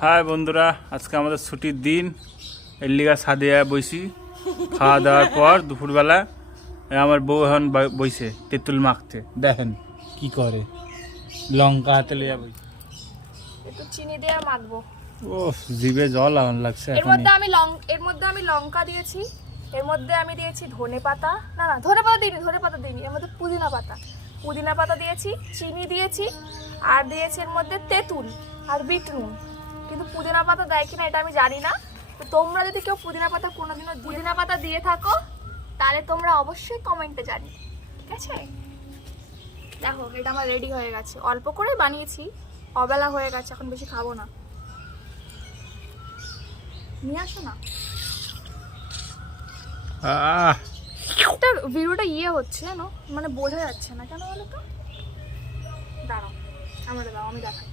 High বন্ধুরা, আজকে আমাদের ছুটির দিন। এর লিগা ছাদে বইছি খাওয়া দাওয়ার পর দুপুরবেলা। আমার বউ এখন বইছে তেঁতুল মাখতে, দেখেন কি করে। লঙ্কা হাতে লিয়া বইছে, একটু চিনি দিয়ে মাখবো। ও জিভে জল আন লাগছে। এর মধ্যে আমি লঙ্কা দিয়েছি, এর মধ্যে আমি দিয়েছি ধনে পাতা, না ধনে পাতা দিইনি, এর মধ্যে পুদিনা পাতা দিয়েছি, চিনি দিয়েছি, আর দিয়েছি এর মধ্যে তেঁতুল আর বিট নুন। কিন্তু পুদিনা পাতা দেয় কিনা এটা আমি জানি না। তো তোমরা যদি কেউ পুদিনা পাতা কোনোদিনও পুদিনা পাতা দিয়ে থাকো তাহলে তোমরা অবশ্যই কমেন্টে জানি, ঠিক আছে? দেখো এটা আমার রেডি হয়ে গেছে, অল্প করে বানিয়েছি, অবেলা হয়ে গেছে, এখন বেশি খাবো না। নিয়ে আসো না। একটা ভিডিওটা হচ্ছে জানো, মানে বোঝা যাচ্ছে না কেন বলো তো। দাঁড়াও, দাও আমি দেখাই।